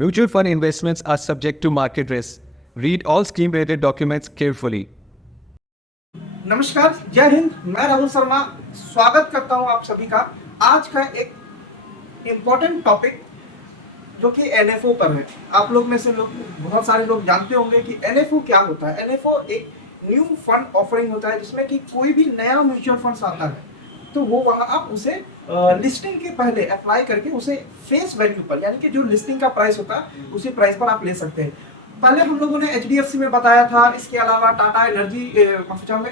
Mutual fund investments are subject to market risk. Read all scheme related documents carefully. नमस्कार, जय हिंद। मैं राहुल शर्मा स्वागत करता हूं आप सभी का आज का एक इम्पोर्टेंट टॉपिक जो कि एनएफओ पर है। आप लोग में से बहुत सारे लोग जानते होंगे कि एनएफओ क्या होता है। एनएफओ एक न्यू फंड ऑफरिंग होता है जिसमें कि कोई भी नया म्यूचुअल फंड आता है तो वो वहां आप उसे लिस्टिंग के पहले अप्लाई करके उसे फेस वैल्यू पर, यानी कि जो लिस्टिंग का प्राइस होता है उसी प्राइस पर आप ले सकते हैं। पहले हम लोगों ने एचडीएफसी में बताया था, इसके अलावा Tata energy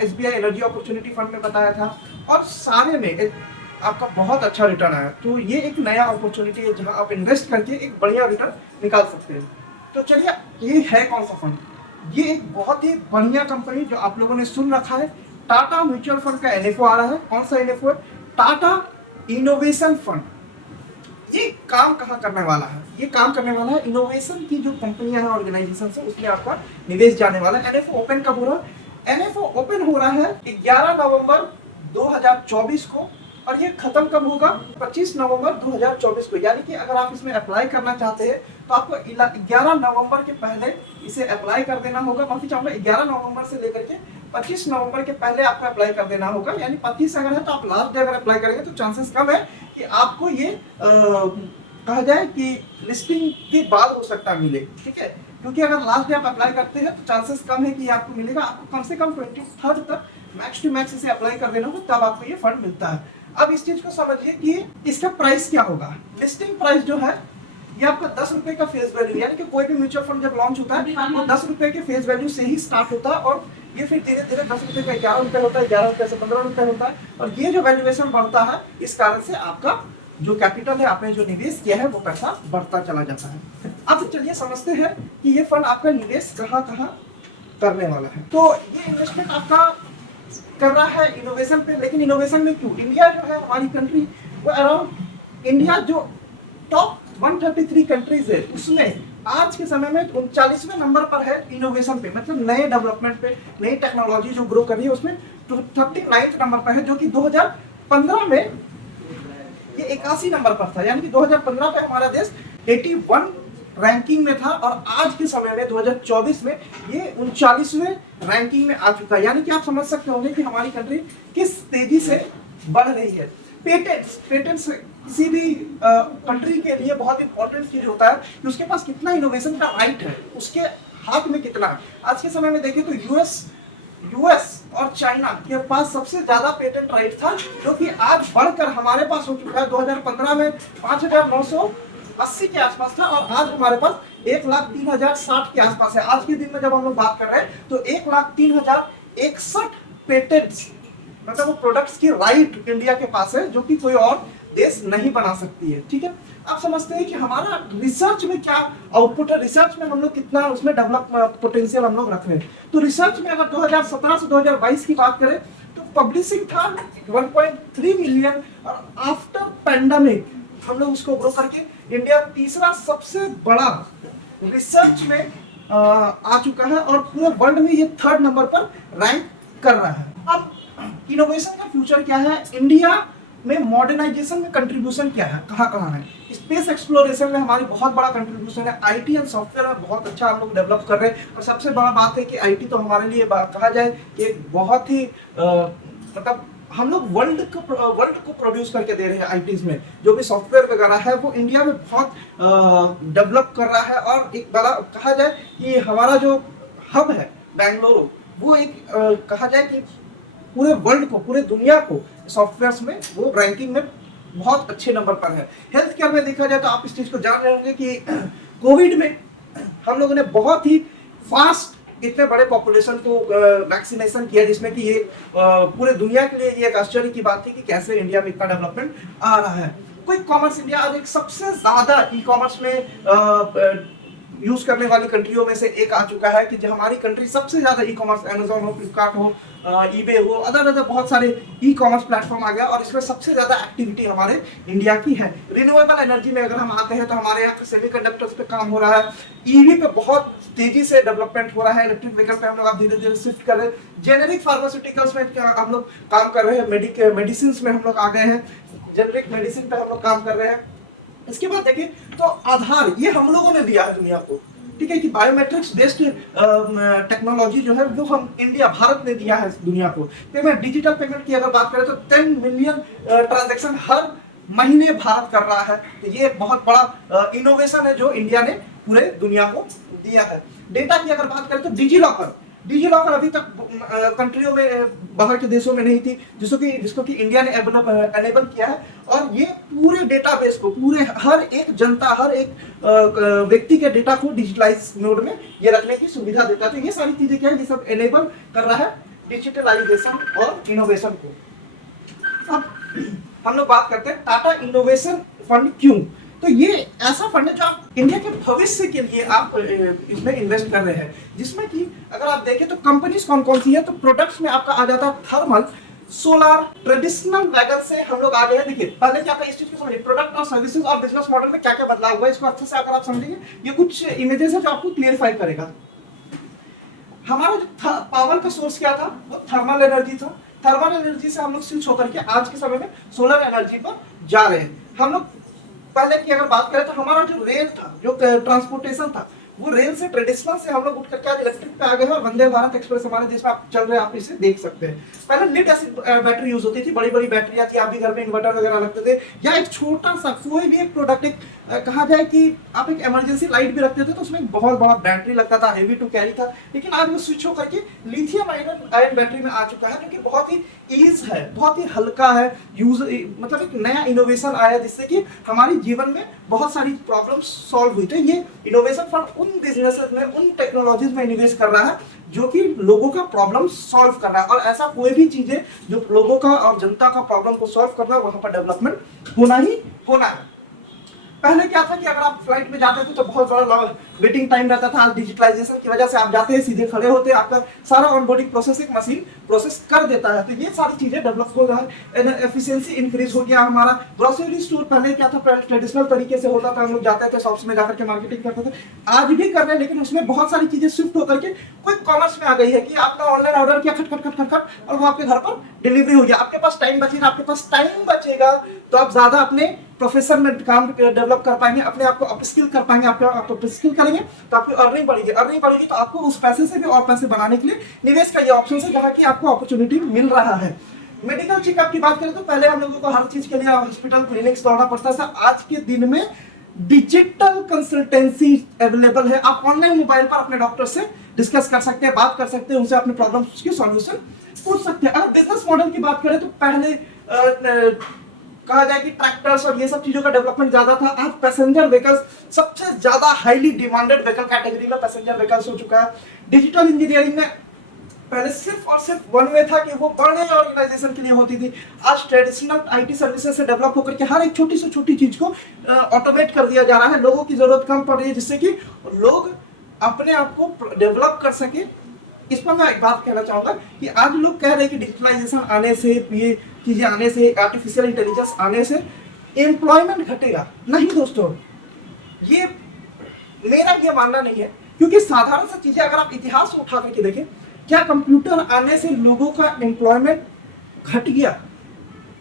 SBI energy opportunity fund में बताया था और सारे में आपका बहुत अच्छा रिटर्न आया। तो ये एक नया अपॉर्चुनिटी है जहां आप इन्वेस्ट करके एक बढ़िया रिटर्न निकाल सकते हैं। तो चलिए, ये है कौन सा फंड? ये एक बहुत ही बढ़िया कंपनी जो आप लोगों ने सुन रखा है, टाटा म्यूचुअल फंड का एनएफओ आ रहा है। कौन सा एनएफओ है? Tata innovation fund. ये काम कहाँ करने वाला है? ये काम करने वाला है इनोवेशन की जो कंपनियां हैं, ऑर्गेनाइजेशन है, उसमें आपका निवेश जाने वाला है। एनएफओ ओपन कब हो रहा है? एनएफओ ओपन हो रहा है 11 नवंबर 2024 को और ये खत्म कब होगा? 25 नवंबर 2024 को। यानी कि अगर आप इसमें अप्लाई करना चाहते हैं तो आपको 11 नवंबर के पहले इसे अप्लाई कर देना होगा। माफी चाहूंगा, 11 नवंबर से लेकर के 25 नवंबर के पहले आपको अप्लाई कर देना होगा। यानी 25 अगर है तो आप लास्ट डे अगर अप्लाई करेंगे तो चांसेस कम है कि आपको ये कहा जाए कि लिस्टिंग के बाद हो सकता है मिले। ठीक है, क्योंकि अगर लास्ट डे आप अप्लाई करते हैं तो चांसेस कम है कि आपको मिलेगा। आपको कम से कम 23 तक मैक्स टू मैक्स इसे अप्लाई कर देना होगा, तब आपको ये फंड मिलता है। अब इस चीज को समझिए कि इसका प्राइस क्या होगा। लिस्टिंग प्राइस जो है ये आपका 10 रुपए का फेस वैल्यू, यानी कि कोई भी म्यूचुअल फंड जब लॉन्च होता है वो 10 रुपए के फेस वैल्यू से ही स्टार्ट होता है और ये फिर धीरे धीरे 10 रुपए का 11 रुपए होता है, 11 रुपए से 15 रुपए होता है और ये जो वैल्यूएशन बढ़ता है इस कारण से आपका जो कैपिटल है, आपने जो निवेश किया है वो पैसा बढ़ता चला जाता है। अब चलिए समझते हैं कि ये फंड आपका निवेश कहाँ कहाँ करने वाला है। तो ये इन्वेस्टमेंट आपका कर रहा है इनोवेशन पे, लेकिन इनोवेशन में क्यों? इंडिया जो है हमारी कंट्री, वो अराउंड इंडिया जो टॉप 133 कंट्रीज है उसमें आज के समय में 39वें नंबर पर है इनोवेशन पे, मतलब नए डेवलपमेंट पे, नई टेक्नोलॉजी जो ग्रो कर रही है उसमें 39वें नंबर पर है, जो कि 2015 में ये 81 नंबर पर था। यानी कि 2015 पे हमारा देश 81 रैंकिंग में था और आज के समय में 2024 में ये 39वें रैंकिंग में आ चुका है। यानी कि आप समझ सकते होंगे कि हमारी कंट्री किस तेजी से बढ़ रही है। पेटेंट्स किसी भी कंट्री के लिए बहुत इंपॉर्टेंट चीज होता है कि उसके पास कितना इनोवेशन का राइट है, उसके हाथ में कितना है। आज के समय में देखें तो यूएस और चाइना के पास सबसे ज्यादा पेटेंट राइट था, जो कि आज बढ़कर हमारे पास हो चुका है। 2015 में 5,980 के आसपास था और आज हमारे पास 1,03,060 के आसपास है। आज के दिन में जब हम लोग बात कर रहे हैं तो 1,03,061 पेटेंट्स, मतलब वो प्रोडक्ट्स की राइट इंडिया के पास है, जो कि कोई और देश नहीं बना सकती है। ठीक है, आप समझते हैं कि हमारा रिसर्च में क्या आउटपुट है, रिसर्च में हम लोग कितना उसमें डेवलप पोटेंशियल हम लोग रख रहे हैं। तो रिसर्च में अगर 2017 से 2022 की बात करें तो पब्लिशिंग था 1.3 मिलियन और आफ्टर पैंडेमिक हम लोग उसको ग्रो करके इंडिया तीसरा सबसे बड़ा रिसर्च में आ चुका है और पूरे वर्ल्ड में ये 3rd नंबर पर रैंक कर रहा है। अब इनोवेशन का फ्यूचर क्या है? इंडिया में मॉडर्नाइजेशन में कंट्रीब्यूशन क्या है, कहाँ कहाँ है? स्पेस एक्सप्लोरेशन में हमारी बहुत बड़ा कंट्रीब्यूशन है। आईटी एंड सॉफ्टवेयर में बहुत अच्छा हम लोग डेवलप कर रहे हैं और सबसे बड़ा बात है कि आईटी तो हमारे लिए कहा जाए कि एक बहुत ही मतलब हम लोग वर्ल्ड को प्रोड्यूस करके दे रहे हैं। आईटीज में जो भी सॉफ्टवेयर वगैरह है वो इंडिया में बहुत डेवलप कर रहा है और एक बड़ा कहा जाए कि हमारा जो हब है बेंगलुरु, वो एक कहा जाए कि पूरे वर्ल्ड को, पूरे दुनिया को सॉफ्टवेयर्स में वो रैंकिंग में बहुत अच्छे नंबर पर है। हेल्थ केयर में देखा जाए तो आप इस चीज को जान रहे होंगे कि कोविड में हम लोगों ने बहुत ही फास्ट इतने बड़े पॉपुलेशन को वैक्सीनेशन किया, जिसमें कि ये पूरे दुनिया के लिए ये एक आश्चर्य की बात थी कि कैसे इंडिया में इतना डेवलपमेंट आ रहा है। क्विक कॉमर्स इंडिया आज एक सबसे ज्यादा ई कॉमर्स में यूज करने वाली कंट्रियों में से एक आ चुका है कि जो हमारी कंट्री सबसे ज्यादा ई कॉमर्स, अमेजोन हो, फ्लिपकार्ट हो, ईबे हो, अदर बहुत सारे ई कॉमर्स प्लेटफॉर्म आ गया और इसमें सबसे ज्यादा एक्टिविटी हमारे इंडिया की है। रिन्यूएबल एनर्जी में अगर हम आते हैं तो हमारे यहाँ पे सेमीकंडक्टर्स पे काम हो रहा है, ईवी पे बहुत तेजी से डेवलपमेंट हो रहा है, इलेक्ट्रिक व्हीकल पे हम लोग धीरे धीरे शिफ्ट कर रहे हैं, जेनेरिक फार्मास्यूटिकल्स में हम लोग काम कर रहे हैं, मेडिसिन में हम लोग आ गए हैं, जेनेरिक मेडिसिन पे हम लोग काम कर रहे हैं। इसके बाद देखिए तो आधार ये हम लोगों ने दिया है दुनिया को, ठीक है, कि बायोमेट्रिक्स बेस्ड टेक्नोलॉजी जो है वो हम इंडिया भारत ने दिया है दुनिया को। तो मैं डिजिटल पेमेंट की अगर बात करें तो 10 मिलियन ट्रांजैक्शन हर महीने भारत कर रहा है। तो ये बहुत बड़ा इनोवेशन है जो इंडिया ने पूरे दुनिया को दिया है। डेटा की अगर बात करें तो डिजिलॉकर अभी तक कंट्रियों में, बाहर के देशों में नहीं थी, जिसको कि इंडिया ने एनेबल किया है। और ये पूरे डेटाबेस को, पूरे हर एक जनता, हर एक व्यक्ति के डेटा को डिजिटलाइज मोड में ये रखने की सुविधा देता है। तो ये सारी चीजें क्या है, ये सब एनेबल कर रहा है डिजिटलाइजेशन और इनोवेशन को। अब हम लोग बात करते हैं टाटा इनोवेशन फंड क्यों। तो ये ऐसा फंड है जो आप इंडिया के भविष्य के लिए आप इसमें इन्वेस्ट कर रहे हैं, जिसमें कि अगर आप देखें तो कंपनीज कौन कौन सी है, तो प्रोडक्ट्स में आपका आ जाता है थर्मल, सोलर, ट्रेडिशनल वैगन से हम लोग आ गए हैं। देखिए पहले क्या था, इस चीज को समझिए, प्रोडक्ट और सर्विसेज और बिजनेस मॉडल में क्या क्या बदलाव हुआ है, इसको अच्छे से अगर आप समझेंगे, ये कुछ इमेजेस है जो आपको क्लियरफाई करेगा। हमारा जो पावर का सोर्स क्या था, वो थर्मल एनर्जी था। थर्मल एनर्जी से हम लोग स्विच होकर के आज के समय में सोलर एनर्जी पर जा रहे हैं। हम लोग पहले की अगर बात करें तो हमारा जो रेल था, जो ट्रांसपोर्टेशन था, वो रेल से ट्रेडिशनल से हम लोग उठ करके आज इलेक्ट्रिक पे आ गए हैं। और वंदे भारत एक्सप्रेस हमारे देश में आप चल रहे हैं, आप इसे देख सकते हैं। पहले लिड एसिड बैटरी यूज होती थी, बड़ी बड़ी बैटरियां थी, आप भी घर में इन्वर्टर वगैरह रखते थे, या एक छोटा सा कोई भी एक प्रोडक्ट, एक कहा जाए कि आप एक इमरजेंसी लाइट भी रखते थे तो उसमें एक बहुत बड़ा बैटरी लगता था, हेवी टू कैरी था। लेकिन आज वो स्विच होकर के लिथियम आयन बैटरी में आ चुका है, जो कि बहुत ही ईज है, बहुत ही हल्का है, यूज मतलब एक नया इनोवेशन आया जिससे कि हमारे जीवन में बहुत सारी प्रॉब्लम्स सॉल्व हुई। तो ये इनोवेशन फंड उन बिजनेसेस में, उन टेक्नोलॉजीज में इन्वेस्ट कर रहा है जो कि लोगों का प्रॉब्लम सॉल्व कर रहा है। और ऐसा कोई भी चीज है जो लोगों का और जनता का प्रॉब्लम को सॉल्व कर रहा है, वहां पर डेवलपमेंट होना ही होना है। पहले क्या था कि अगर आप फ्लाइट में जाते थे तो बहुत बड़ा वेटिंग टाइम रहता था। आज डिजिटलाइजेशन की वजह से आप जाते हैं, सीधे खड़े होते हैं, आपका सारा ऑनबोर्डिंग प्रोसेस एक मशीन प्रोसेस कर देता है। तो ये सारी चीजें डेवलप हो रहा है, एफिशिएंसी इंक्रीज हो गया हमारा। ग्रोसरी स्टोर पहले क्या था, ट्रेडिशनल तरीके से होता था, हम लोग जाते थे शॉप्स में जाकर के मार्केटिंग करते थे, आज भी कर रहे हैं, लेकिन उसमें बहुत सारी चीजें शिफ्ट होकर के कोई कॉमर्स में आ गई है कि आपने ऑनलाइन ऑर्डर किया, खट खट खट खट खट, और वो आपके घर पर डिलीवरी हो गया। आपके पास टाइम बचेगा, आपके पास टाइम बचेगा तो आप ज्यादा अपने प्रोफेशन में काम डेवलप कर पाएंगे, अपने आप को अपस्किल कर पाएंगे। आप अपस्किल करेंगे तो आपकी अर्निंग बढ़ेगी तो आपको उस पैसे से भी और पैसे बनाने के लिए निवेश का ये ऑप्शन है, जहाँ की आपको अपॉर्चुनिटी मिल रहा है। मेडिकल चेकअप की बात करें तो पहले हम लोगों को हर चीज के लिए हॉस्पिटल क्लिनिक्स दौड़ना पड़ता था। आज के दिन में डिजिटल कंसल्टेंसी अवेलेबल है, आप ऑनलाइन मोबाइल पर अपने डॉक्टर से डिस्कस कर सकते हैं, बात कर सकते हैं, उनसे अपने प्रॉब्लम्स की सॉल्यूशन पूछ सकते हैं। अगर बिजनेस मॉडल की बात करें तो पहले कहा जाए कि ट्रैक्टर्स और ये सब चीजों का डेवलपमेंट ज्यादा था। आज पैसेंजर व्हीकल्स सबसे ज्यादा हाईली डिमांडेड व्हीकल कैटेगरी में पैसेंजर व्हीकल्स हो चुका है। डिजिटल इंजीनियरिंग में पहले सिर्फ और सिर्फ वन वे था कि वो बड़े ऑर्गेनाइजेशन के लिए होती थी। आज ट्रेडिशनल आईटी सर्विसेज से डेवलप होकर के हर एक छोटी से छोटी चीज को ऑटोमेट कर दिया जा रहा है। लोगों की जरूरत कम पड़ रही है, जिससे कि लोग अपने आप को डेवलप कर सके। इस पर मैं एक बात कहना चाहूंगा कि आज लोग कह रहे हैं कि डिजिटलाइजेशन आने से, ये चीजें आने से, आर्टिफिशियल इंटेलिजेंस आने से एम्प्लॉयमेंट घटेगा। नहीं दोस्तों, ये मेरा ये मानना नहीं है, क्योंकि साधारण सा चीजें अगर आप इतिहास में उठा करके देखें, क्या कंप्यूटर आने से लोगों का एम्प्लॉयमेंट घट गया?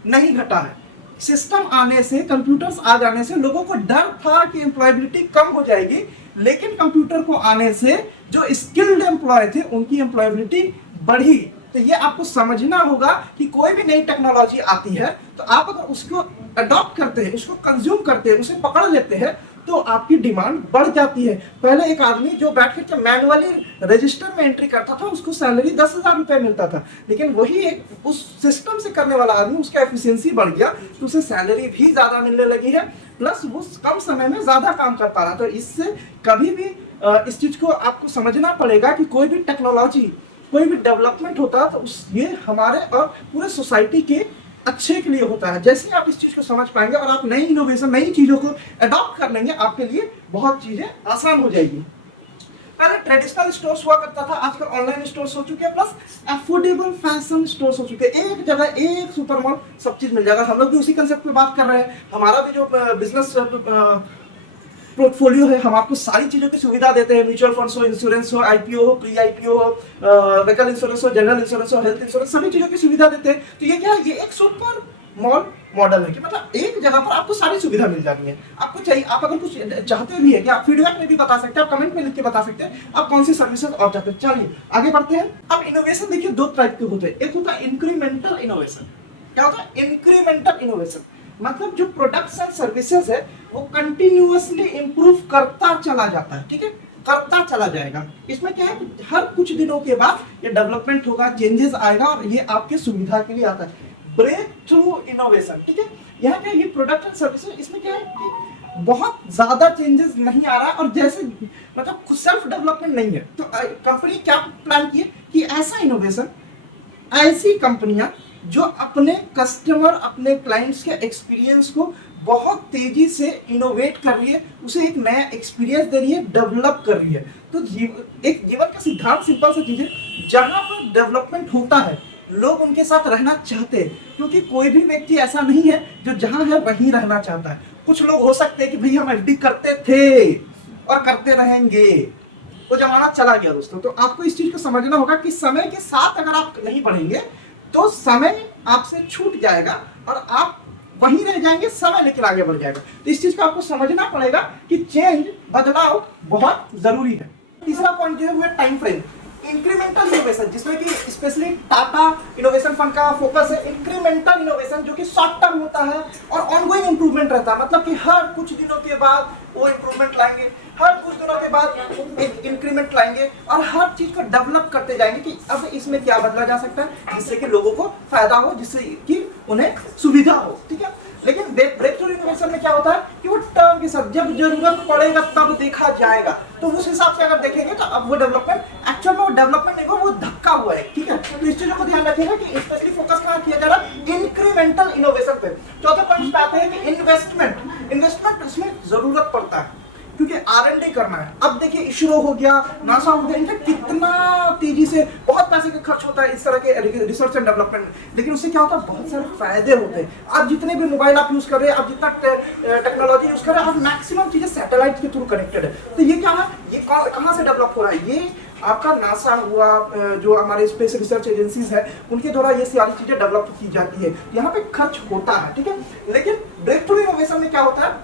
नहीं घटा है। सिस्टम आने से, कंप्यूटर्स आ जाने से लोगों को डर था कि एम्प्लॉयबिलिटी कम हो जाएगी, लेकिन कंप्यूटर को आने से जो स्किल्ड एम्प्लॉय थे उनकी एम्प्लॉयबिलिटी बढ़ी। तो ये आपको समझना होगा कि कोई भी नई टेक्नोलॉजी आती है तो आप अगर उसको अडॉप्ट करते हैं, उसको कंज्यूम करते हैं, उसे पकड़ लेते हैं, तो आपकी डिमांड बढ़ जाती है। पहले एक आदमी जो बैठ करके मैनुअली रजिस्टर में एंट्री करता था, उसको सैलरी 10,000 रुपए मिलता था, लेकिन वही एक उस सिस्टम से करने वाला आदमी, उसका एफिशिएंसी बढ़ गया तो उसे सैलरी भी ज्यादा मिलने लगी है, प्लस वो कम समय में ज्यादा काम कर पा रहा। तो इससे कभी भी इस चीज को आपको समझना पड़ेगा कि कोई भी टेक्नोलॉजी, कोई भी डेवलपमेंट होता है तो ये हमारे और पूरे सोसाइटी के अच्छे के लिए होता है। जैसे आप इस चीज को समझ पाएंगे और आप नई इनोवेशन, नई चीजों को अडॉप्ट कर लेंगे, आपके लिए बहुत चीजें आसान हो जाएगी। पहले ट्रेडिशनल स्टोर्स हुआ करता था, आजकल ऑनलाइन स्टोर्स हो चुके हैं, प्लस अफोर्डेबल फैशन स्टोर्स हो चुके हैं। एक जगह एक सुपर मॉल सब चीज मिल जाएगा। हम लोग भी उसी कंसेप्ट पे बात कर रहे हैं। हमारा भी जो बिजनेस पोर्टफोलियो है, हम आपको सारी चीजों की सुविधा देते हैं। म्यूचुअल फंड्स हो, इंश्योरेंस हो, आईपीओ हो, प्री आईपीओ हो, व्हीकल इंश्योरेंस हो, जनरल इंश्योरेंस हो, हेल्थ इंश्योरेंस, सभी चीजों की सुविधा देते हैं। तो ये क्या है, ये एक सुपर मॉल मॉडल है कि मतलब एक जगह पर आपको सारी सुविधा मिल जानी है। आपको चाहिए, आप अगर कुछ चाहते भी है कि आप फीडबैक में भी बता सकते हैं, आप कमेंट में लिख के बता सकते हैं आप कौन सी सर्विसेज और चाहते हैं। चलिए आगे बढ़ते हैं। अब इनोवेशन देखिए दो टाइप के होते हैं, एक होता है इंक्रीमेंटल इनोवेशन। क्या होता है इंक्रीमेंटल इनोवेशन? मतलब जो प्रोडक्ट्स एंड सर्विसेज है वो कंटिन्यूअसली इंप्रूव करता चला जाता है, ठीक है, करता चला जाएगा। इसमें क्या है कि हर कुछ दिनों के बाद ये डेवलपमेंट होगा, चेंजेस आएगा और ये आपके सुविधा के लिए आता है। ब्रेक थ्रू इनोवेशन, ठीक है, यहाँ क्या ये प्रोडक्ट एंड सर्विसेज, इसमें क्या है कि बहुत ज्यादा चेंजेस नहीं आ रहा है और जैसे मतलब खुद सेल्फ डेवलपमेंट नहीं है। तो कंपनी क्या प्लान की है कि ऐसा इनोवेशन, ऐसी कंपनियां जो अपने कस्टमर, अपने क्लाइंट्स के एक्सपीरियंस को बहुत तेजी से इनोवेट कर रही है, उसे एक नया एक्सपीरियंस दे रही है, डेवलप कर रही है। तो एक जीवन का सिद्धांत सिंपल सी चीज है, जहां पर डेवलपमेंट होता है लोग उनके साथ रहना चाहते हैं, क्योंकि कोई भी व्यक्ति ऐसा नहीं है जो जहां है वहीं रहना चाहता है। कुछ लोग हो सकते हैं कि भैया हम एफडी करते थे और करते रहेंगे, वो जमाना चला गया दोस्तों। तो आपको इस चीज को समझना होगा कि समय के साथ अगर आप नहीं बढ़ेंगे तो समय आपसे छूट जाएगा और आप वहीं रह जाएंगे, समय लेकर आगे बढ़ जाएगा। तो इस चीज को आपको समझना पड़ेगा कि चेंज, बदलाव बहुत जरूरी है। तीसरा पॉइंट जो है वो है टाइम फ्रेम। इंक्रीमेंटल इनोवेशन, जिसमें कि स्पेशली टाटा इनोवेशन फंड का फोकस है इंक्रीमेंटल इनोवेशन, जो कि शॉर्ट टर्म होता है और ऑनगोइंग इंप्रूवमेंट रहता है। मतलब कि हर कुछ दिनों के बाद वो इंप्रूवमेंट लाएंगे, हर कुछ दिनों के बाद एक इंक्रीमेंट लाएंगे और हर चीज को डेवलप करते जाएंगे कि अब इसमें क्या बदला जा सकता है जिससे कि लोगों को फायदा हो, जिससे कि उन्हें सुविधा हो, ठीक है। लेकिन ब्रेक थ्रू इनोवेशन में क्या होता है कि वो टर्म के साथ जब जरूरत पड़ेगा तब देखा जाएगा, तो उस हिसाब से अगर देखेंगे तो अब वो डेवलपमेंट एक्चुअल में वो डेवलपमेंट नहीं, वो धक्का हुआ है, ठीक है। तो इस चीजों को ध्यान रखिएगा कि स्पेशली फोकस कहाँ किया जा रहा है, इंक्रीमेंटल इनोवेशन पे। चौथे पॉइंट पे आते हैं कि इन्वेस्टमेंट इसमें जरूरत पड़ता है क्योंकि R&D करना है। अब देखिए इसरो हो गया, नासा हो गया, इनका कितना तेजी से बहुत पैसे का खर्च होता है इस तरह के रिसर्च एंड डेवलपमेंट में, लेकिन उससे क्या होता है बहुत सारे फायदे होते हैं। आप जितने भी मोबाइल आप यूज कर रहे हैं, आप जितना टेक्नोलॉजी यूज कर रहे हैं, आप मैक्सिमम चीजें सैटेलाइट के थ्रू कनेक्टेड है। तो ये क्या है, ये कहाँ से डेवलप हो रहा है, ये आपका नासा हुआ, जो हमारे स्पेस रिसर्च एजेंसीज है उनके द्वारा ये सारी चीजें डेवलप की जाती है। यहाँ पे खर्च होता है, ठीक है। लेकिन ब्रेक थ्रू इनोवेशन में क्या होता है,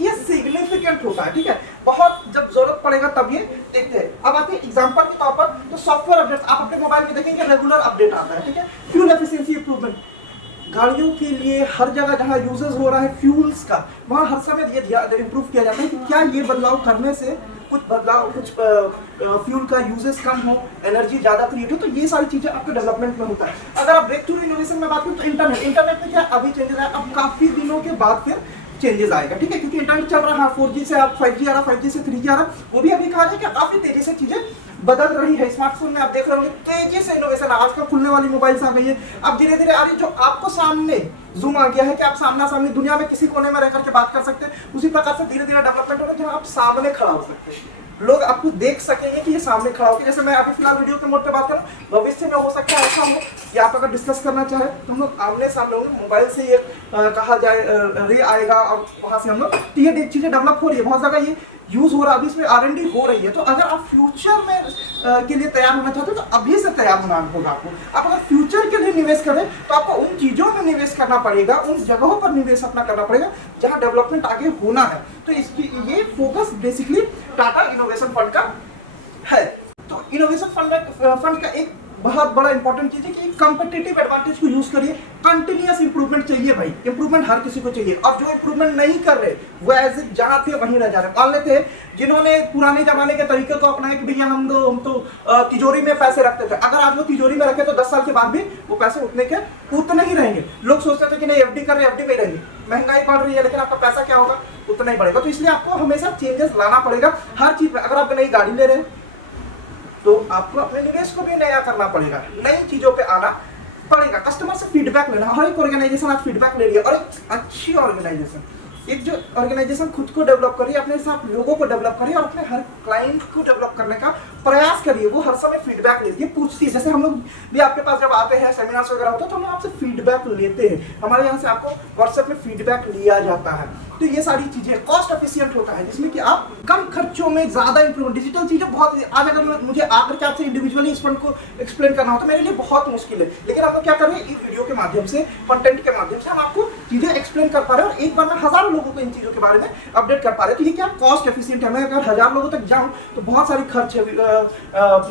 ये सिग्निफिकेंट होता है, ठीक है, बहुत जब जरूरत पड़ेगा तब ये देखते हैं। अब आते हैं एग्जांपल के तौर पर, तो सॉफ्टवेयर अपडेट आप अपने मोबाइल में देखेंगे रेगुलर अपडेट आता है, ठीक है। फ्यूल एफिशिएंसी इंप्रूवमेंट, गाड़ियों के लिए हर जगह जहां यूजेस हो रहा है फ्यूल्स का, वहां हर समय ये इंप्रूव किया जाता है कि क्या ये बदलाव करने से कुछ बदलाव, कुछ फ्यूल का यूजेस कम हो, एनर्जी ज्यादा क्रिएट हो, तो ये सारी चीजें आपके डेवलपमेंट में होता है। अगर आप ब्रेक थ्रू इनोवेशन में बात करें तो इंटरनेट में क्या अभी चेंजेस है, अब काफी दिनों के बाद फिर चेंजेस आएगा, ठीक है, क्योंकि इंटरनेट चल रहा है, 4G से आप 5G आ रहा, 5G से 3G आ रहा, वो भी अभी कहा जाए कि काफी तेजी से चीजें बदल रही है। स्मार्टफोन में आप देख रहे होंगे तेजी से इनोवेशन, आजकल खुलने वाली मोबाइल्स आ गई है, अब धीरे धीरे आ रही, जो आपको सामने जूम आ गया है कि आप सामना सामनी दुनिया में किसी कोने में रह करके बात कर सकते हैं, उसी प्रकार से धीरे धीरे डेवलपमेंट हो रहा है जहाँ आप सामने खड़ा हो सकते हैं, लोग आपको देख सकेंगे कि ये सामने खड़ा होकर। जैसे मैं अभी फिलहाल वीडियो के मोड पे बात करूं, भविष्य में हो सकता है ऐसा हो कि आप अगर डिस्कस करना चाहे तो हम लोग आमने सामने होंगे, मोबाइल से ये कहा जाए रे आएगा और वहां से हम लोग, तो ये चीजें डेवलप हो रही है, बहुत ज्यादा ये यूज हो रहा है, अभी इसमें R&D हो रही है। तो अगर आप फ्यूचर में के लिए तैयार होना चाहते हो तो अभी से तैयार होना होगा आपको। आप अगर फ्यूचर के लिए निवेश करें तो आपको उन चीजों में निवेश करना पड़ेगा, उन जगहों पर निवेश अपना करना पड़ेगा जहां डेवलपमेंट आगे होना है। तो इसकी ये focus basically Tata innovation fund का है। तो इनोवेशन फंड का एक बहुत बड़ा इंपॉर्टेंट चीज है कि कॉम्पिटिटिव एडवांटेज को यूज करिए। कंटिन्यूअस इंप्रूवमेंट चाहिए भाई, इंप्रूवमेंट हर किसी को चाहिए, और जो इंप्रूवमेंट नहीं कर रहे वो एज जहां थे वहीं रह जा रहे। मान लेते हैं जिन्होंने पुराने जमाने के तरीके को अपनाया कि भैया हम तो तिजोरी में पैसे रखते थे, अगर आज वो तिजोरी में रखे तो 10 साल के बाद भी वो पैसे उतने ही रहेंगे। लोग सोचते थे कि नहीं एफडी कर रहे, एफडी में रहेंगे, महंगाई बढ़ रही है लेकिन आपका पैसा क्या होगा, उतना ही बढ़ेगा। तो इसलिए आपको हमेशा चेंजेस लाना पड़ेगा हर चीज में। अगर आप नई गाड़ी ले रहे हैं तो आपको अपने निवेश को भी नया करना पड़ेगा, नई चीजों पे आना पड़ेगा, कस्टमर से फीडबैक लेना। हर एक ऑर्गेनाइजेशन आज फीडबैक ले रही है, और एक अच्छी ऑर्गेनाइजेशन, एक जो ऑर्गेनाइजेशन खुद को डेवलप करिए, अपने साथ लोगों को डेवलप करिए और अपने हर क्लाइंट को डेवलप करने का प्रयास करिए, वो हर समय फीडबैक लेती है, पूछती है। जैसे हम लोग भी आपके पास जब आते हैं सेमिनार्स वगैरह होता है तो हम आपसे फीडबैक लेते हैं, हमारे यहाँ से आपको व्हाट्सएप में फीडबैक लिया जाता है। तो ये सारी चीजें कॉस्ट एफिशिएंट होता है, जिसमें कि आप कम खर्चों में ज्यादा इंप्रूवमेंट, डिजिटल चीजें बहुत, आज अगर मुझे आकर के आपसे इंडिविजुअली इस फंड को एक्सप्लेन करना हो तो मेरे लिए बहुत मुश्किल है, लेकिन हम लोग क्या कर रहे हैं, इस वीडियो के माध्यम से, कंटेंट के माध्यम से हम आपको चीजें एक्सप्लेन कर पा रहे हैं और एक बार में हजारों लोगों को इन चीजों के बारे में अपडेट कर पा रहे हैं। तो ये क्या कॉस्ट एफिशिएंट है। मैं अगर 1000 लोगों तक जाऊं तो बहुत सारी खर्च है,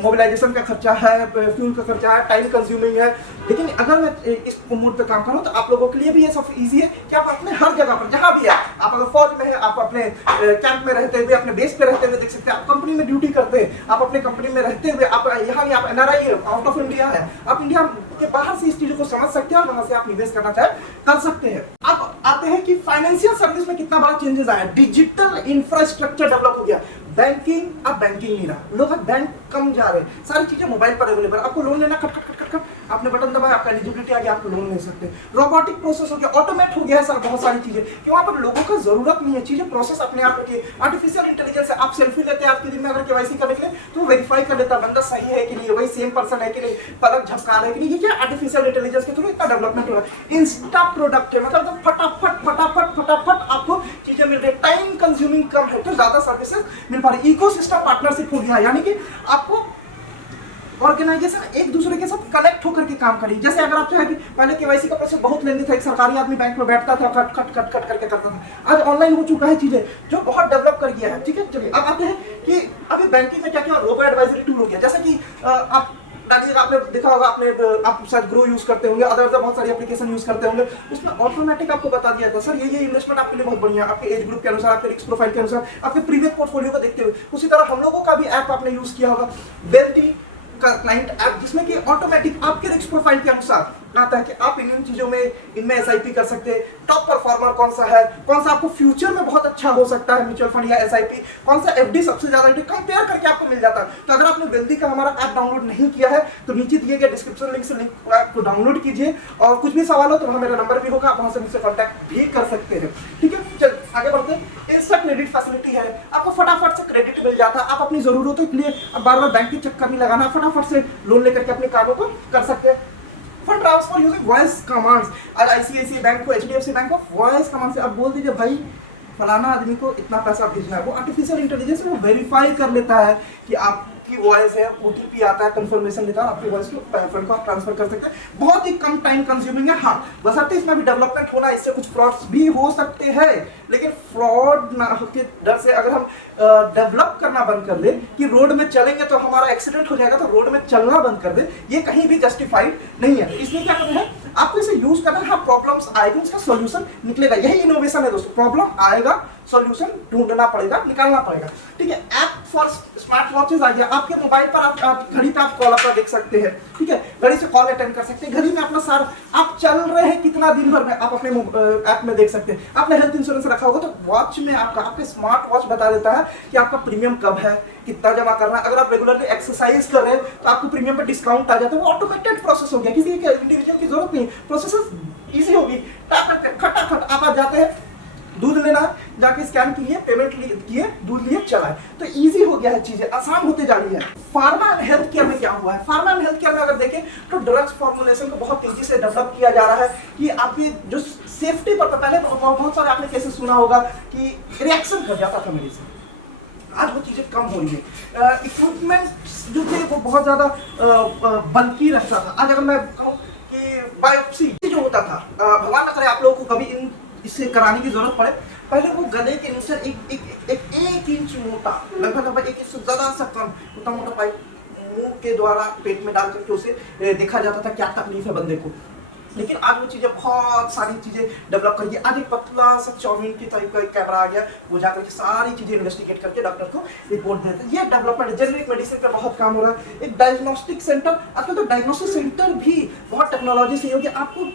मोबिलाइजेशन का खर्चा है, फ्यूल का खर्चा है, टाइम कंज्यूमिंग है, लेकिन अगर मैं इस मोड पे काम करूं तो आप लोगों के लिए भी ये सब इजी है कि आप अपने हर जगह पर जहां भी है, आप अगर फौज में है, आप अपने कैंप में रहते हुए, अपने बेस पे रहते हुए देख सकते हैं, आप कंपनी में ड्यूटी करते हैं, आप अपने कंपनी में रहते हुए, आप यहाँ नहीं, आप एनआरआई है, आउट ऑफ इंडिया है, आप इंडिया के बाहर से इस चीजों को समझ सकते हैं और वहां से आप निवेश करना चाहे कर सकते हैं। अब आते हैं कि फाइनेंशियल सर्विस में कितना बड़ा चेंजेस आया, डिजिटल इंफ्रास्ट्रक्चर डेवलप हो गया। बैंकिंग, अब बैंकिंग नहीं रहा, लोग अब बैंक कम जा रहे हैं, सारी चीजें मोबाइल पर अवेलेबल, आपको लोन लेना, खट खट खट खट खट आपने बटन दबाया, आपका एलिजिबिलिटी आ गया, आपको लोन ले सकते हैं। रोबोटिक प्रोसेस हो गया, ऑटोमेट हो गया है सर, बहुत सारी चीजें कि वहां पर लोगों का जरूरत नहीं है, चीजें प्रोसेस अपने आप होती है। आर्टिफिशियल इंटेलिजेंस है, आप सेल्फी लेते हैं, आपके दिन में अगर केवाईसी करने के लिए तो वेरीफाई कर लेता है बंदा सही है कि नहीं, वही सेम पर्सन है कि नहीं, पलक झपका है कि नहीं। ये क्या आर्टिफिशियल इंटेलिजेंस के थ्रू इतना डेवलपमेंट हो रहा है। इंस्टा प्रोडक्ट है, मतलब फटाफट फटाफट फटाफट आपको चीजें मिल रही है, टाइम कंज्यूमिंग कम है तो ज्यादा सर्विसेज मिल पा रही है। इकोसिस्टम पार्टनरशिप हो गया, यानी कि आपको ऑर्गेनाइजेशन एक दूसरे के साथ कनेक्ट होकर के काम करी। जैसे अगर आप चाहे कि पहले केवाईसी का प्रोसेस बहुत लेंदी था, एक सरकारी आदमी बैंक में बैठता था, कट कट कट कट करके करता था, आज ऑनलाइन हो चुका है चीजें, जो बहुत डेवलप कर गया है। ठीक है, चलिए अब आते हैं कि अभी बैंकिंग में क्या क्या रोबो एडवाइजरी टूल हो गया। जैसे कि आप डालिएगा, आपने देखा होगा, आप शायद ग्रो यूज करते होंगे, अदर बहुत सारी एप्लीकेशन यूज करते होंगे, उसमें ऑटोमेटिक आपको बता दिया था सर ये इन्वेस्टमेंट आपके लिए बहुत बढ़िया, आपके एज ग्रुप के अनुसार, आपके रिस्क प्रोफाइल के अनुसार, आपके प्रीवियस पोर्टफोलियो को देखते हुए। उसी तरह हम लोगों का भी ऐप आपने यूज किया होगा, वेल्टी का क्लाइंट ऐप, जिसमें कि ऑटोमेटिक आपके रिस्क प्रोफाइल के अनुसार आता है कि आप इन चीजों में इनमें एसआईपी कर सकते हैं, टॉप परफॉर्मर कौन सा है, कौन सा आपको फ्यूचर में बहुत अच्छा हो सकता है, म्यूचुअल फंड या एसआईपी, कौन सा एफडी सबसे ज्यादा कंपेयर करके आपको मिल जाता है। तो अगर आपने वेल्दी का हमारा ऐप डाउनलोड नहीं किया है तो नीचे दिए गए डिस्क्रिप्शन लिंक से लिंक को डाउनलोड कीजिए, और कुछ भी सवाल हो तो वहाँ मेरा नंबर भी होगा, आप वहाँ से मुझसे कॉन्टैक्ट भी कर सकते हैं। ठीक है, चल आगे बढ़ते हैं। इंस्टा क्रेडिट फैसिलिटी है, आपको फटाफट से क्रेडिट मिल जाता है, आप अपनी जरूरतों के लिए अब बार बार बैंक के चक्कर नहीं लगाना, फटाफट से लोन लेकर के अपने कामों को कर सकते हैं। Fund transfer using voice commands, आज आईसीआईसीआई बैंक को, एचडीएफसी बैंक को वॉइस कमांड से आप बोल दीजिए भाई फलाना आदमी को इतना पैसा भेजना है, वो आर्टिफिशियल इंटेलिजेंस वो वेरीफाई कर लेता है कि आपकी वॉइस है, ओटीपी आता है, कंफर्मेशन देता है, आपकी वॉइस को फंड को आप ट्रांसफर कर सकते हैं। बहुत ही कम टाइम कंज्यूमिंग है। हाँ, बशर्ते इसमें भी डेवलपमेंट होना, इससे कुछ फ्रॉड्स भी हो सकते हैं, लेकिन फ्रॉड ना के डर से अगर हम डेवलप करना बंद कर दे कि रोड में चलेंगे तो हमारा एक्सीडेंट हो जाएगा, तो रोड में चलना बंद कर दे, ये कहीं भी जस्टिफाइड नहीं है। इसलिए क्या करना है, आपको इसे यूज करना है। हाँ, प्रॉब्लम्स आएगी, उसका सॉल्यूशन निकलेगा, यही इनोवेशन है दोस्तों। प्रॉब्लम आएगा, सॉल्यूशन ढूंढना पड़ेगा, निकालना पड़ेगा। ठीक है, ऐप फॉर स्मार्ट वॉचेस आ गया, आपके मोबाइल पर आप घड़ी पे आप कॉल अपना देख सकते हैं। ठीक है, घड़ी से कॉल अटेंड कर सकते हैं, घड़ी में अपना सारा आप चल रहे हैं कितना दिन भर में आप अपने ऐप में देख सकते हैं। आपने हेल्थ इंश्योरेंस रखा होगा तो वॉच में आपके स्मार्ट वॉच बता देता है कि आपका प्रीमियम कब है, कितना जमा करना है। अगर आप रेगुलरली एक्सरसाइज कर रहे हैं तो आपको प्रीमियम पर डिस्काउंट आ जाता है। वो ऑटोमेटेड प्रोसेस हो गया, किसी इंडिविजुअल की जरूरत नहीं, प्रोसेस इजी होगी, खटाखट आप जाते हैं, दूध लेना है, जाके स्कैन किए, पेमेंट किए, दूध लिए, चला है। तो इजी हो गया है, चीजें आसान होते जा रही है। फार्मा एंड हेल्थ केयर में क्या हुआ है, फार्मा एंड हेल्थ केयर में अगर देखें तो ड्रग्स फॉर्मुलेशन को बहुत तेजी से डेवलप किया जा रहा है कि आपकी जो सेफ्टी पर, पहले बहुत सारे आपने केसेस सुना होगा कि रिएक्शन कर जाता था मेडिसिन, आज वो चीजें कम हो रही है। इक्विपमेंट जो थे वो बहुत ज्यादा बल्कि रहता था। आज अगर मैं कहूँ कि बायोप्सी जो होता था, भगवान न करे आप लोगों को कभी इससे कराने की जरूरत पड़े, पहले वो गले के नीचे एक इंच मोटा, लगभग 1 इंच से ज्यादा सा कम मोटा पाइप मुंह के द्वारा पेट में डाल करके उसे देखा जाता था क्या तकलीफ है बंदे को। लेकिन आज वो चीजें, बहुत सारी चीजें डेवलप कर गई। आज एक पतला सा चाउमीन की टाइप का एक कैमरा आ गया, वो जाकर के सारी चीजें इन्वेस्टिगेट करके डॉक्टर को रिपोर्ट देते हैं। ये डेवलपमेंट, जेनरिक मेडिसिन पे बहुत काम हो रहा है। एक डायग्नोस्टिक सेंटर, आजकल तो डायग्नोस्टिक सेंटर भी बहुत टेक्नोलॉजी से होगी, आपको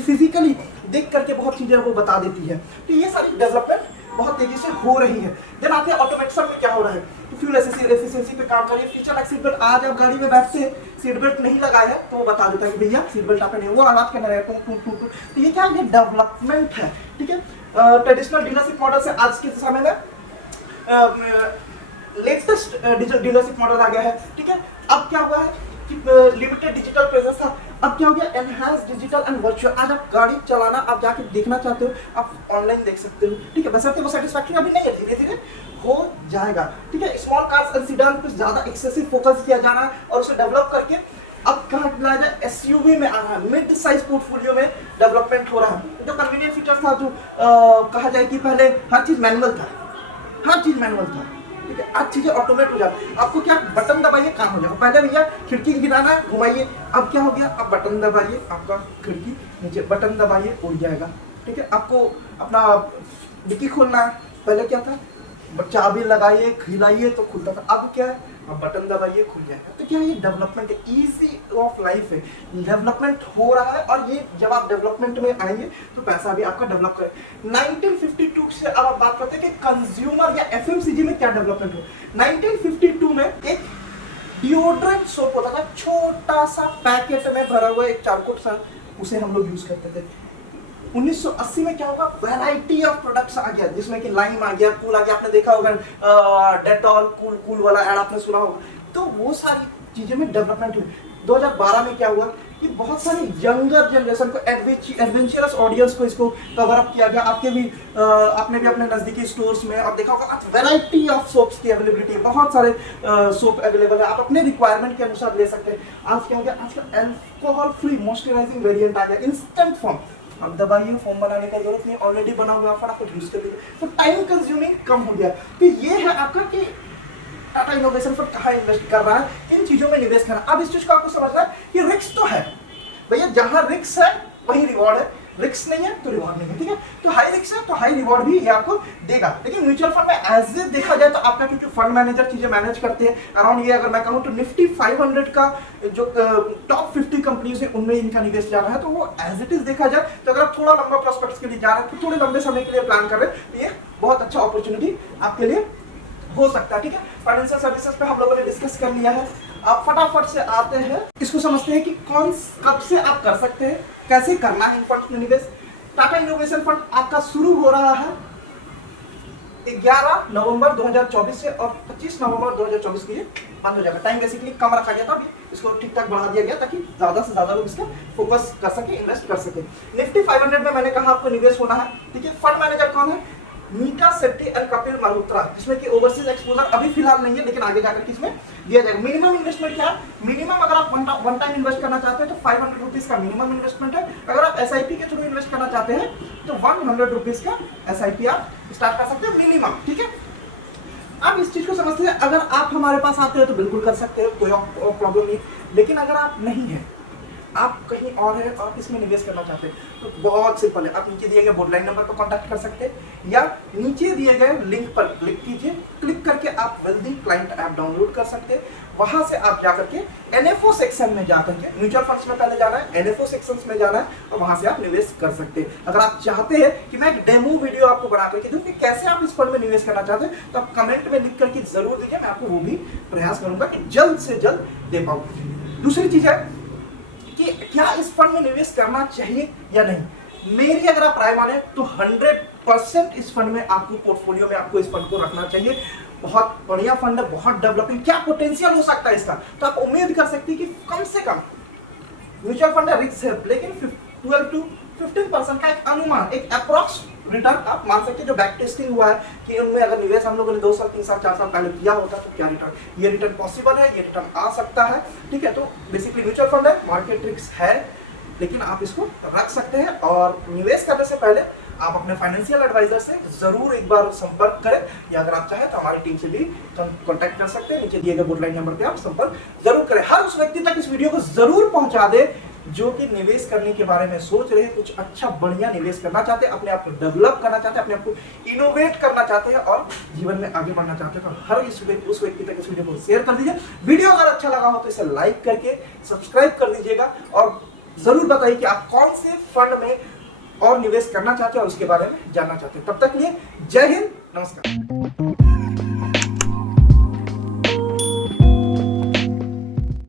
फिजिकली देख करके बहुत चीजें वो बता देती है। तो ये सारी डेवलपमेंट बहुत तेजी से हो रही है। देन आते हैं ऑटोमेशन में क्या हो रहा है, तो फ्यूल एफिशिएंसी पे काम करिए। फीचर लाइक सीट बेल्ट, आज आप गाड़ी में बैठते हैं, सीट बेल्ट नहीं लगाए है तो वो बता देता है कि भैया सीट बेल्ट आपने नहीं, वो आवाज करना है तो ये क्या है, ये डेवलपमेंट है। ठीक है, ट्रेडिशनल डीलरशिप मॉडल से आज के समय में लेटेस्ट डिजिटल डीलरशिप मॉडल आ गया है, ठीक है। अब क्या हुआ है कि लिमिटेड डिजिटल प्रेजेंस था, अब क्या हो गया एनहांस डिजिटल एंड वर्चुअल। आज आप गाड़ी चलाना आप जाके देखना चाहते हो, आप ऑनलाइन देख सकते हो, ठीक है। बशर्ते वो सेटिस्फैक्टरी अभी नहीं है, धीरे धीरे हो जाएगा, ठीक है। स्मॉल कार्स एंड सीडान पे ज्यादा एक्सेसिव फोकस किया जाना है और उसे डेवलप करके अब कहाँ लाया जाए, एसयूवी में आना है, मिड साइज पोर्टफोलियो में डेवलपमेंट हो रहा है। जो कन्वीनियंट फीचर था, जो कहा जाए कि पहले हर चीज मैनुअल था, हर चीज मैनुअल था, ठीक है। आज चीजें ऑटोमेट हो जाती, आपको क्या बटन दबाइए काम हो जाएगा। पहले भैया खिड़की गिराना है घुमाइए, अब क्या हो गया, अब बटन दबाइए आपका खिड़की नीचे, बटन दबाइए उड़ जाएगा, ठीक है। आपको अपना डिक्की खोलना है, पहले क्या था चाबी लगाइए खिलाइए तो खुलता था, अब क्या है अब बटन दबाइए खुल जाएगा। तो क्या ये डेवलपमेंट है, इजी ऑफ लाइफ है, डेवलपमेंट हो रहा है। और ये जब आप डेवलपमेंट में आएंगे तो पैसा भी आपका डेवलप करे। 1952 से अब आप बात करते हैं कि कंज्यूमर या एफएमसीजी में क्या डेवलपमेंट हो। 1952 में एक डिओड्रेंट सोप होता था, छोटा सा पैकेट में भरा हुआ एक चारकोट सा, उसे हम लोग यूज करते थे। 1980 में क्या होगा, वैरायटी ऑफ प्रोडक्ट्स आ गया, जिसमें कि लाइम आ गया, कूल आ गया, आपने देखा होगा डेटॉल कूल वाला ऐड आपने सुना होगा। तो वो सारी चीजें में डेवलपमेंट हुई। 2012 में क्या हुआ कि बहुत सारी यंगर जनरेशन को, एडवेंचरस ऑडियंस को इसको कवर अप किया गया। आपके भी आपने भी अपने नजदीकी स्टोर्स में आप देखा होगा, आज वैरायटी ऑफ सोप्स की अवेलेबिलिटी, बहुत सारे सोप अवेलेबल है, आप अपने रिक्वायरमेंट के अनुसार ले सकते हैं। आज क्या हो गया, आज का अल्कोहल फ्री मॉइस्चराइजिंग वेरिएंट आ गया, इंस्टेंट फॉर्म, अब दबाइए फॉर्म बनाने का जरूरत नहीं, ऑलरेडी बना हुआ फटाफट यूज कर लीजिए, तो टाइम कंज्यूमिंग कम हो गया। तो ये है आपका कि टाटा इनोवेशन फंड कहाँ इन्वेस्ट कर रहा है, इन चीजों में निवेश कर रहा है। अब इस चीज को आपको समझना है कि रिस्क तो है भैया, जहां रिस्क है वही रिवॉर्ड है, रिस्क नहीं है तो रिवॉर्ड नहीं है, ठीक है। तो हाई रिस्क है तो हाई रिवॉर्ड भी ये आपको देगा। लेकिन म्यूचुअल फंड में एज ए देखा जाए तो आपका, क्योंकि फंड मैनेजर चीजें मैनेज करते हैं अराउंड, ये अगर मैं कहूँ तो निफ्टी 500 का जो टॉप 50 कंपनीज है उनमें इनका निवेश जा रहा है। तो वो एज इट इज देखा जाए तो अगर आप थोड़ा लंबा प्रोस्पेक्ट्स के लिए जा रहे हैं, तो थोड़े लंबे समय के लिए प्लान कर रहे हैं, तो ये बहुत अच्छा अपॉर्चुनिटी आपके लिए हो सकता है, ठीक है। फाइनेंशियल सर्विसेज पे हम लोगों ने डिस्कस कर लिया है। आप फटाफट से आते हैं, इसको समझते हैं कि कौन कब से आप कर सकते हैं, कैसे करना है इन फंड्स में निवेश। टाटा इनोवेशन फंड आपका शुरू हो रहा है 11 नवंबर 2024 से और 25 नवंबर 2024 के लिए बंद हो जाएगा। टाइम बेसिकली कम रखा गया था, अभी इसको ठीक ठाक बढ़ा दिया गया ताकि ज्यादा से ज्यादा लोग इसका फोकस कर सके, इन्वेस्ट कर सके। निफ्टी 500 में मैंने कहा आपको निवेश होना है, ठीक है। फंड मैनेजर कौन है, नीता शेट्टी एंड कपिल मल्होत्रा, जिसमें कि ओवरसीज एक्सपोजर अभी फिलहाल नहीं है, लेकिन आगे जाकर किसमें दिया जाएगा। मिनिमम इन्वेस्टमेंट क्या है, मिनिमम अगर आप वन टाइम इन्वेस्ट करना चाहते हैं तो 500 रुपीज का मिनिमम इन्वेस्टमेंट है। अगर आप एसआईपी के थ्रू इन्वेस्ट करना चाहते हैं तो 100 रुपीज का एसआईपी आप स्टार्ट कर सकते हैं मिनिमम, ठीक है। आप इस चीज को समझते हैं, अगर आप हमारे पास आते हैं तो बिल्कुल कर सकते हैं, कोई प्रॉब्लम नहीं। लेकिन अगर आप नहीं है, आप कहीं और है और इसमें निवेश करना चाहते हैं, तो बहुत सिंपल है, आप नीचे दिए गए बोर्डलाइन नंबर पर कांटेक्ट कर सकते हैं या नीचे दिए गए लिंक पर क्लिक कीजिए, क्लिक करके आप वेल्दी क्लाइंट ऐप डाउनलोड कर सकते हैं। वहां से आप जाकर के एनएफओ सेक्शन में जाकर के, म्यूचुअल फंड्स में पहले जाना है, एनएफओ सेक्शन में जाना है और वहां से आप निवेश कर सकते हैं। अगर आप चाहते हैं कि मैं एक डेमो वीडियो आपको बना करके दूं कि कैसे आप इस फंड में निवेश करना चाहते हैं, तो आप कमेंट में लिख करके जरूर दीजिए, मैं आपको वो भी प्रयास करूंगा कि जल्द से जल्द दे पाऊं। दूसरी चीज है कि क्या इस फंड में निवेश करना चाहिए या नहीं। मेरी अगर आप राय माने तो 100% इस फंड में आपको, पोर्टफोलियो में आपको इस फंड को रखना चाहिए। बहुत बढ़िया फंड है, बहुत डेवलपिंग, क्या पोटेंशियल हो सकता है इसका, तो आप उम्मीद कर सकते हैं कि कम से कम म्यूचुअल फंड है, रिस्क है, लेकिन 12 to 15% का एक अनुमान, एक अप्रॉक्स रिटर्न आप मान सकते हैं। जो बैक टेस्टिंग हुआ है कि उनमें अगर निवेश हम लोगों ने 2 साल 3 साल 4 साल पहले किया होता तो क्या रिटर्न, ये रिटर्न पॉसिबल है, ये रिटर्न आ सकता है, ठीक है। तो बेसिकली म्यूचुअल फंड है, मार्केट रिस्क है, लेकिन आप इसको रख सकते हैं। और निवेश करने से पहले आप अपने फाइनेंशियल एडवाइजर से जरूर एक बार संपर्क करें, या अगर आप चाहें तो हमारी टीम से भी कांटेक्ट कर सकते हैं। नीचे दिए गए बोर्डलाइन नंबर पे आप संपर्क जरूर करें। हर उस व्यक्ति तक इस वीडियो को जरूर पहुंचा दे जो कि निवेश करने के बारे में सोच रहे हैं, कुछ अच्छा बढ़िया निवेश करना चाहते हैं, अपने आप को डेवलप करना चाहते हैं, अपने आप को इनोवेट करना चाहते हैं और जीवन में आगे बढ़ना चाहते हैं। तो हर उस व्यक्ति तक इस वीडियो को शेयर कर दीजिए। वीडियो अगर अच्छा लगा हो तो इसे लाइक करके सब्सक्राइब कर दीजिएगा और जरूर बताइए कि आप कौन से फंड में और निवेश करना चाहते हैं और उसके बारे में जानना चाहते हैं। तब तक लिए जय हिंद, नमस्कार।